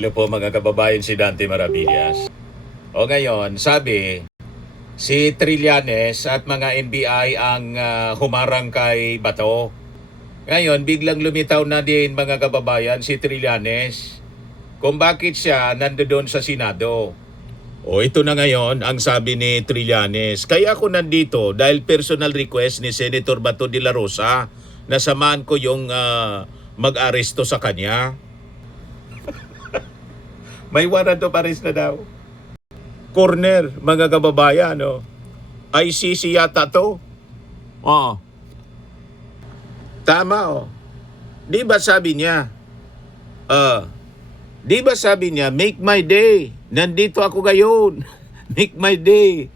Hello po mga kababayan, si Dante Maravillas. O ngayon, sabi, si Trillanes at mga NBI ang humarang kay Bato. Ngayon, biglang lumitaw na din mga kababayan si Trillanes kung bakit siya nandoon sa Senado. O ito na ngayon ang sabi ni Trillanes. Kaya ako nandito dahil personal request ni Senator Bato de la Rosa na samahan ko yung mag-aresto sa kanya. May warrant of arrest na daw. Corner, mga kababayan, no? ICC yata to. Oo. Tama, oh. Di ba sabi niya, make my day. Nandito ako ngayon. Make my day.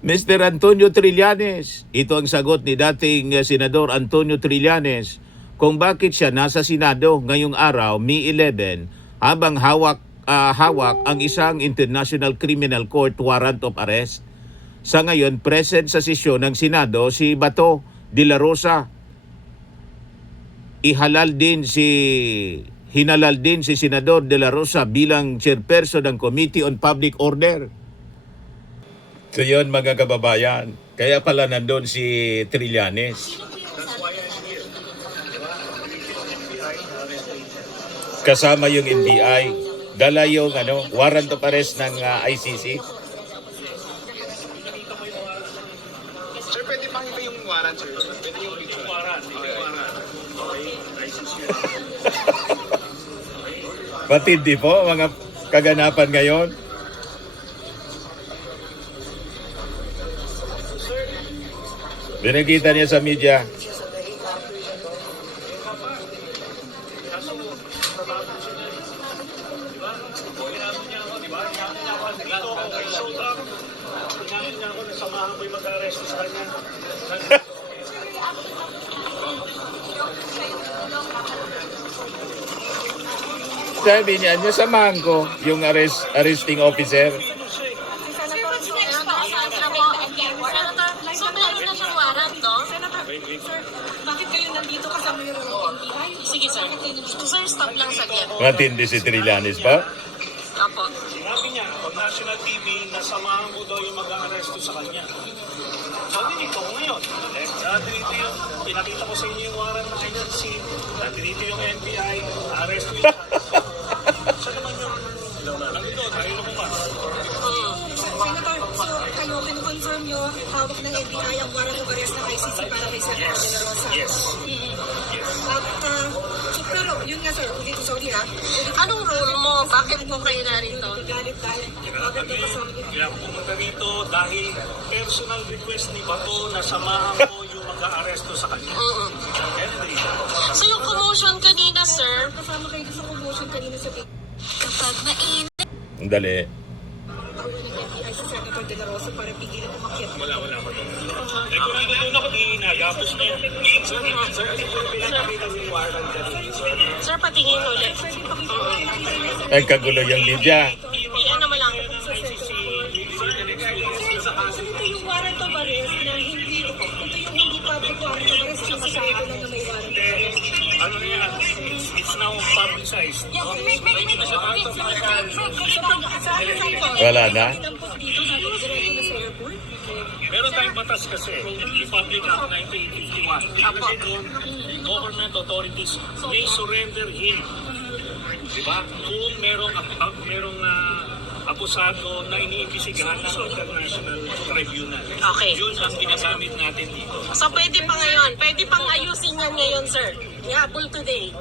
Mr. Antonio Trillanes. Ito ang sagot ni dating Senador Antonio Trillanes kung bakit siya nasa Senado ngayong araw, May 11, habang hawak ang isang International Criminal Court warrant of arrest. Sa ngayon, present sa sesyon ng Senado si Bato de la Rosa. Hinalal din si Senador de la Rosa bilang chairperson ng Committee on Public Order. So yun mga kababayan, kaya pala nandun si Trillanes. Kasama yung NBI, dala yung warrant of arrest ng ICC. Sir, pwede pang iba yung warrant, sir? Pwede yung warrant. Matindi po mga kaganapan ngayon. Binigita niya sa media. Sabi niya, samahan ko yung arresting officer. So meron na siyang warrant, no? Sir, bakit kayo nandito kasama yung NBI? Sige, sir. Sir, stop lang saglit. Matindi si Trillanes ba? Apo. Sinabi niya, pag national TV, nasamahan mo daw yung mag-aaresto sa kanya. Sabi niya, ikaw ngayon. Dito yung, pinakita ko sa inyo yung warrant ng INC. Dito yung NBI, arresto yung Saan naman yung nandito, tayo lumabas. Senator, so kayo, confirm nyo hawak ng NBI ang warrant of arrest ng ICC para kay Senator de la Rosa? Yes. At, so, pero, yun nga sir, ulit, sorry ha. Anong role mo? Bakit mo kayo narito? Galit dahil, bakit mo kasama yung Kaya ako pumunta rito dahil personal request ni Bato na samahan ko yung mag-aaresto sa kanya. So yung commotion kanina, sir, kasama kayo sa commotion kanina sa kapag mainit. Ang dali. tawag ng NBI sa Senator de la Rosa para pigilan umakyat. Wala ako doon. Eh kung nandun ako, di inayapos na yun. Sir, pinakita mo yung warrant kanina, sir. Sir, patingin ulit. Ay, kagulo yung media. Ano mo lang? So, ito yung warrant of arrest na hindi, ito yung hindi public warrant of arrest, sinasabi ko lang na may warrant of arrest. Ano na yan? It's now publicized. Wala na. Meron tayong batas kasi, Republic Act 1951. Kasi doon, government authorities may surrender him. Diba? Kung merong akusado na iniimbisigahan ng International Tribunal. Okay. Yun ang ginagamit natin dito. So pwede pa ngayon. Pwede pang ayusin yan ngayon, sir. Ihabol today.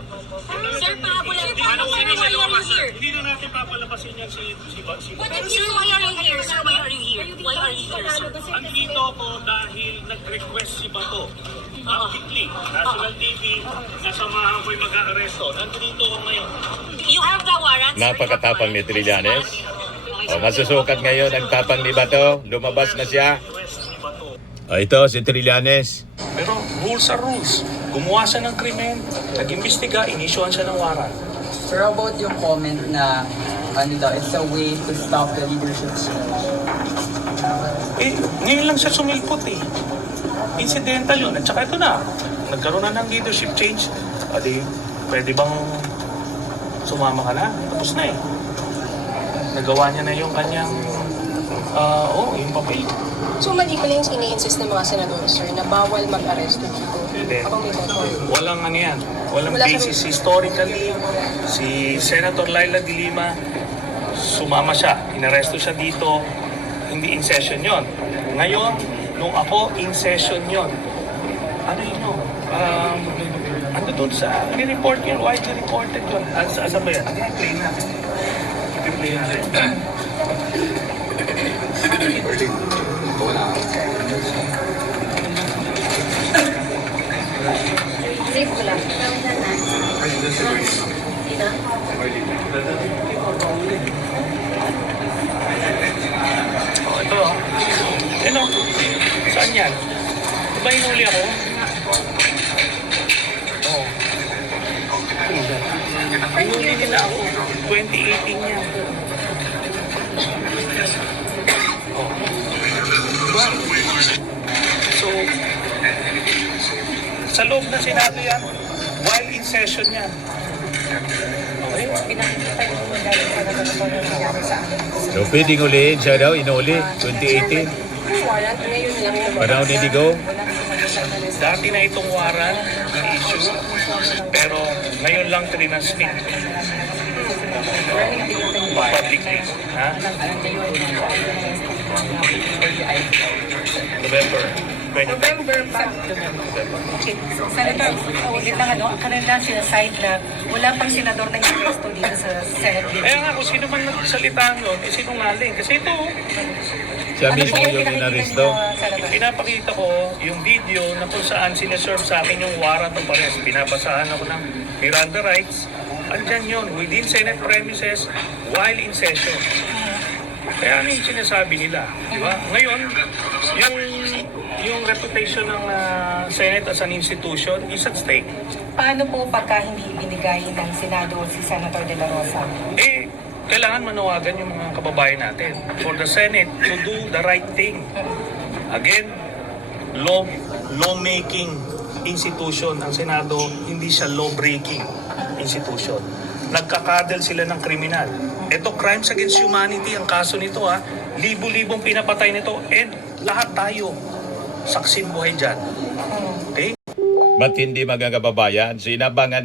Sir, pahabol yan. Hindi na natin papalabasin yan si Sir, why are you here? Sir, why are you here? Why are you here, sir? Andito ako dahil nag-request si Bato. Publicly, National TV, nasamahan ko yung mag-aaresto. Nandito ako ngayon. You have the warrant, sir? Napakatapang ni Trillanes. O, masusukat ngayon ang tapang ni Bato. Lumabas na siya. Request ni Bato. O, ito si Trillanes. Pero rules are rules. Gumawa siya ng krimen, nag-imbestiga, inisyuhan siya ng warrant. Sir, about yung comment na it's a way to stop the leadership change. Eh, ngayon lang siya sumilpot eh. Incidental yun. At saka ito na, nagkaroon na ng leadership change. Adi, pwede bang Sumama ka na, tapos na eh. Nagawa niya na yung kanyang, yung papel. So mali pala yung ini-insist ng mga senador, sir, na bawal mag-aresto dito. Hindi. Ako may record. Walang ano yan. Walang Wala basis. Historically, si Senator Laila de Lima, sumama siya. Inaresto siya dito. Hindi in session yon. Ngayon, nung ako, in session yon. Ano yun no? Ano doon sa, ni-report yun, widely reported yun. Asa ba yan? I-play natin. I-play natin. Safe ko lang. Oh, ito. Ano? Saan yan? Di ba hinuli ako? Oo. Hinuli nila ako. 2018 yan. Oh. Diba? So, sa loob ng Senado yan, while in session yan. Okay? So pwedeng ulihin siya daw, inuli, 2018. Warrant, ngayon lang yung Panahon ni Digo. Dati na itong warrant issue, pero ngayon lang trinasmit publicly. Ha? November 20. November pa. Senator, ulit lang kanina sinaside na wala pang senador na inesto dito sa Senate. Kaya nga kung sino man nagsalita nun, sinungaling. Kasi ito, Siya mismo yung inaresto. pinapakita ko yung video na kung saan sineserve sa akin yung warrant of arrest. Binabasahan ako ng Miranda rights. Andyan yun, within Senate premises, while in session. Kaya ano yung sinasabi nila, di ba? Ngayon, yung reputation ng Senate as an institution is at stake. Paano po pagka hindi binigay ng Senado si Senator De La Rosa? Kailangan manawagan yung mga kababayan natin for the Senate to do the right thing. Again, lawmaking institution ang Senado, hindi siya law-breaking institution. Nagkakadel sila ng kriminal. Ito, crimes against humanity ang kaso nito ha. Libo-libong pinapatay nito and lahat tayo saksin buhay dyan. Okay? Ba't hindi mga kababayan? Sinabangan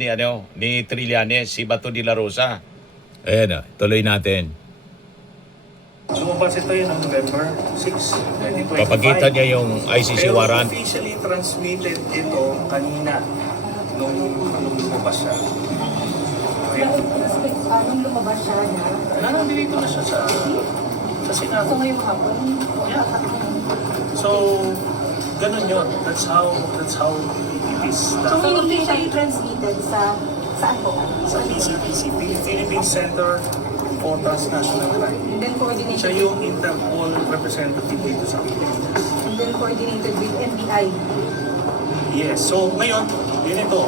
ni Trillanes, si Bato de la Rosa. Ayan na, tuloy natin. Lumabas ito yun ang November 6, 2025. Papagita niya yung ICC Pero warrant. officially transmitted ito kanina nung lumabas siya. Okay? Anong lumabas siya na? Nandito na siya sa Senado. So ngayong hapon? Yeah. So, ganun yun. That's how it is. So hindi siya i-transmitted sa saan po? Sa PCTC, Philippine Center for Transnational Crime. And then Siya coordinated, yung Interpol representative dito sa Pilipinas. and then coordinated with NBI. Yes. So, ngayon, yun ito.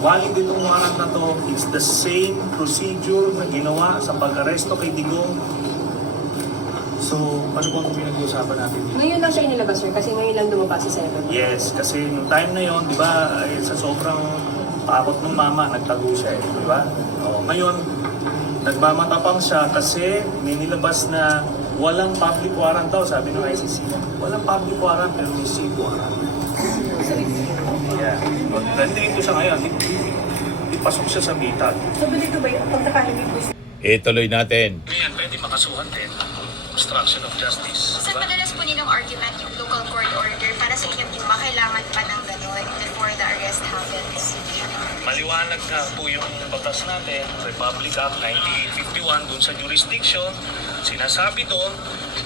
Valid itong warrant na to. It's the same procedure na ginawa sa pag-aresto kay Digong. So, ano ba ang pinag-uusapan natin? Ngayon lang siya inilabas, sir, kasi ngayon lang lumabas si Senator. Yes, kasi nung time na yon, di ba, sa sobrang takot ng mama, nagtago siya eh, di ba? Ngayon, nagmamatapang siya kasi may nilabas na walang public warrant daw, sabi ng ICC. Walang public warrant, pero may sealed warrant. Yeah. Nandito siya ngayon, ipasok siya sa bitag. So ganito ba yung pagkakalimit po? Tuloy natin. Ngayon, pwede makasuhan din. Obstruction of justice. Saan madalas po nilang argument yung local court order para sa inyong team kailangan pa ng gano'n before the arrest happens? Maliwanag na po yung batas natin, Republic Act 9851, dun sa jurisdiction, sinasabi doon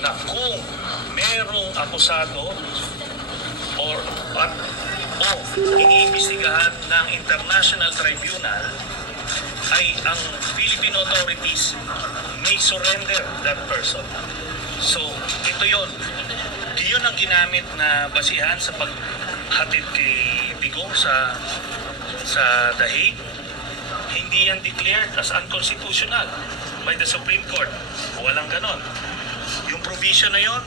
na kung merong akusado o iniimbestigahan ng International Tribunal, ay ang Philippine authorities may surrender that person. So, ito yon. Yun ang ginamit na basihan sa paghatid kay Digong sa The Hague. Hindi yan declared as unconstitutional by the Supreme Court. Walang ganon. Yung provision na yon,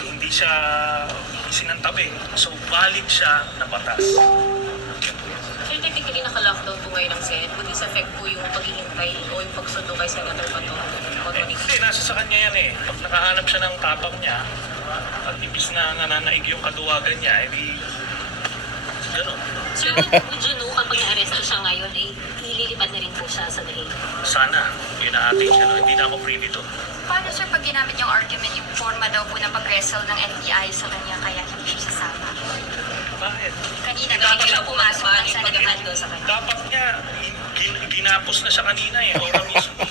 hindi siya isinantabi. So, valid siya na batas. Sir, technically naka-lockdown po ngayon ng Senate, would this affect po yung paghihintay o yung pagsundo kay Senator Bato? Hindi, nasa sa kanya yan eh. Pag nakahanap siya ng tapang niya, at ibis na nananaig yung kaduwagan niya, edi gano'n. Sir, would you know kapag na-arresto siya ngayon, ililipad na rin po siya sa dahil? Sana, yun ang ating siya, no? Hindi na ako privy to. Paano sir pag ginamit yung argument yung forma daw po ng pag-wrestle ng NBI sa kanya kaya hindi siya sasama? Bakit? Kanina Dapat daw siya siya pumasok pumasok ng ng pag-handle sa kanya. Dapat niya, ginapos na siya kanina eh, ora mismo.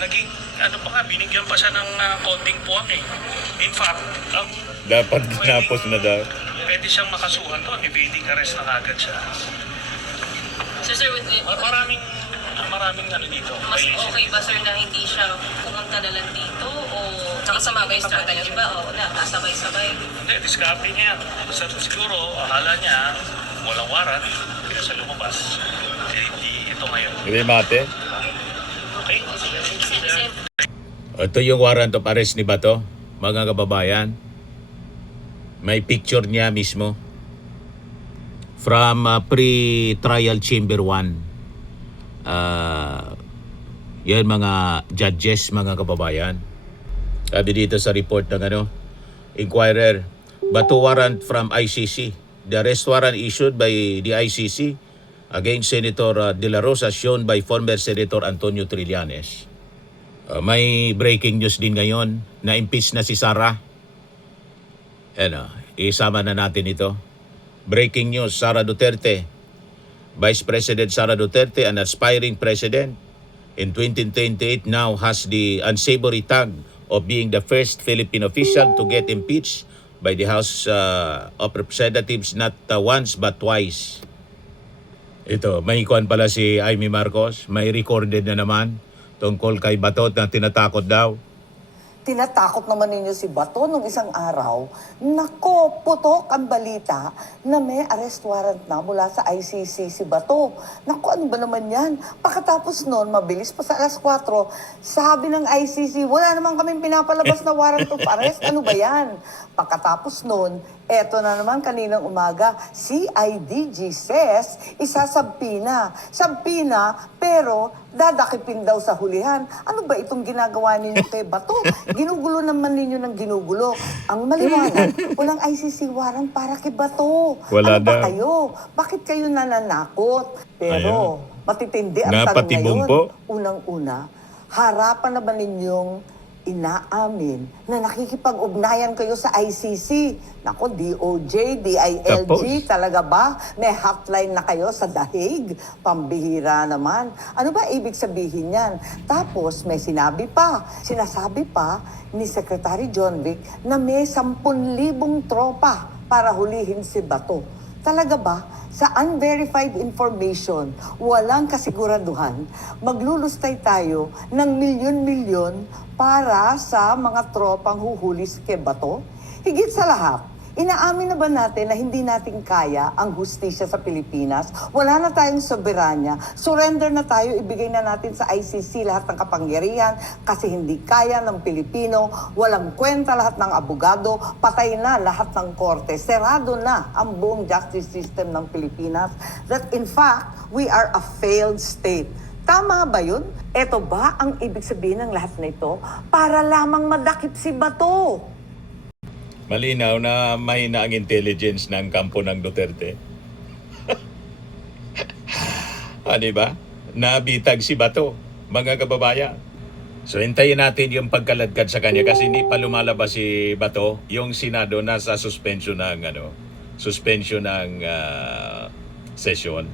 Naging, ano pa nga, binigyan pa siya ng konting puwang eh. In fact, ang Dapat ginapos na daw. pwede siyang makasuhan doon, evading arrest na kagad siya. So sir, Maraming ano dito. mas violation. okay ba sir na hindi siya pumunta na lang dito o nakasama ba yung strategy ba? O na, kasabay-sabay? Hindi, diskarte niya yan. Siguro, akala niya, walang warat, kaya sa lumabas. Hindi ito ngayon. Remate. Okay? Ito yung warrant of arrest ni Bato, mga kababayan. May picture niya mismo. From pre-trial chamber 1. Yan mga judges, mga kababayan. Sabi dito sa report ng Inquirer, Bato warrant from ICC. The arrest warrant issued by the ICC against Senator De La Rosa shown by former Senator Antonio Trillanes. May breaking news din ngayon na impeach na si Sara. Isama na natin ito. Breaking news, Sara Duterte. Vice President Sara Duterte, an aspiring president in 2028, now has the unsavory tag of being the first Philippine official to get impeached by the House of Representatives not once but twice. Ito, may ikuan pala si Amy Marcos, may recorded na naman tungkol kay Bato na tinatakot daw. Tinatakot naman ninyo si Bato nung isang araw. Nako, putok ang balita na may arrest warrant na mula sa ICC si Bato. Nako, ano ba naman yan? Pagkatapos noon, mabilis pa sa alas 4, sabi ng ICC, wala naman kaming pinapalabas na warrant of arrest. Ano ba yan? Pagkatapos noon, eto na naman kaninang umaga, CIDG says, isasabpina. Sabpina, pero dadakipin daw sa hulihan. Ano ba itong ginagawa ninyo kay Bato? Ginugulo naman ninyo ng ginugulo. Ang maliwanag, walang ICC warrant para kay Bato. Wala ano ba daw. kayo? Bakit kayo nananakot? Pero, matitindi ang tanong Napatibong ngayon. po. Unang-una, harapan na ba ninyong inaamin na nakikipag-ugnayan kayo sa ICC? Nako, DOJ, DILG, talaga ba? May hotline na kayo sa The Hague? Pambihira naman. Ano ba ibig sabihin yan? Tapos may sinasabi pa ni Secretary John Vic na may 10,000 tropa para hulihin si Bato. Talaga ba? Sa unverified information, walang kasiguraduhan, maglulustay tayo ng milyon-milyon para sa mga tropang huhulis kay Bato? Higit sa lahat, inaamin na ba natin na hindi natin kaya ang hustisya sa Pilipinas? Wala na tayong soberanya. Surrender na tayo, ibigay na natin sa ICC lahat ng kapangyarihan kasi hindi kaya ng Pilipino. Walang kwenta lahat ng abogado, patay na lahat ng korte. Serado na ang buong justice system ng Pilipinas. That in fact, we are a failed state. Tama ba yun? Ito ba ang ibig sabihin ng lahat na ito? Para lamang madakip si Bato. Malinaw na mahina ang intelligence ng kampo ng Duterte. Diba? Nabitag si Bato, mga kababayan. So hintayin natin yung pagkaladkad sa kanya kasi hindi pa lumalabas si Bato. Yung Senado nasa suspension ng session.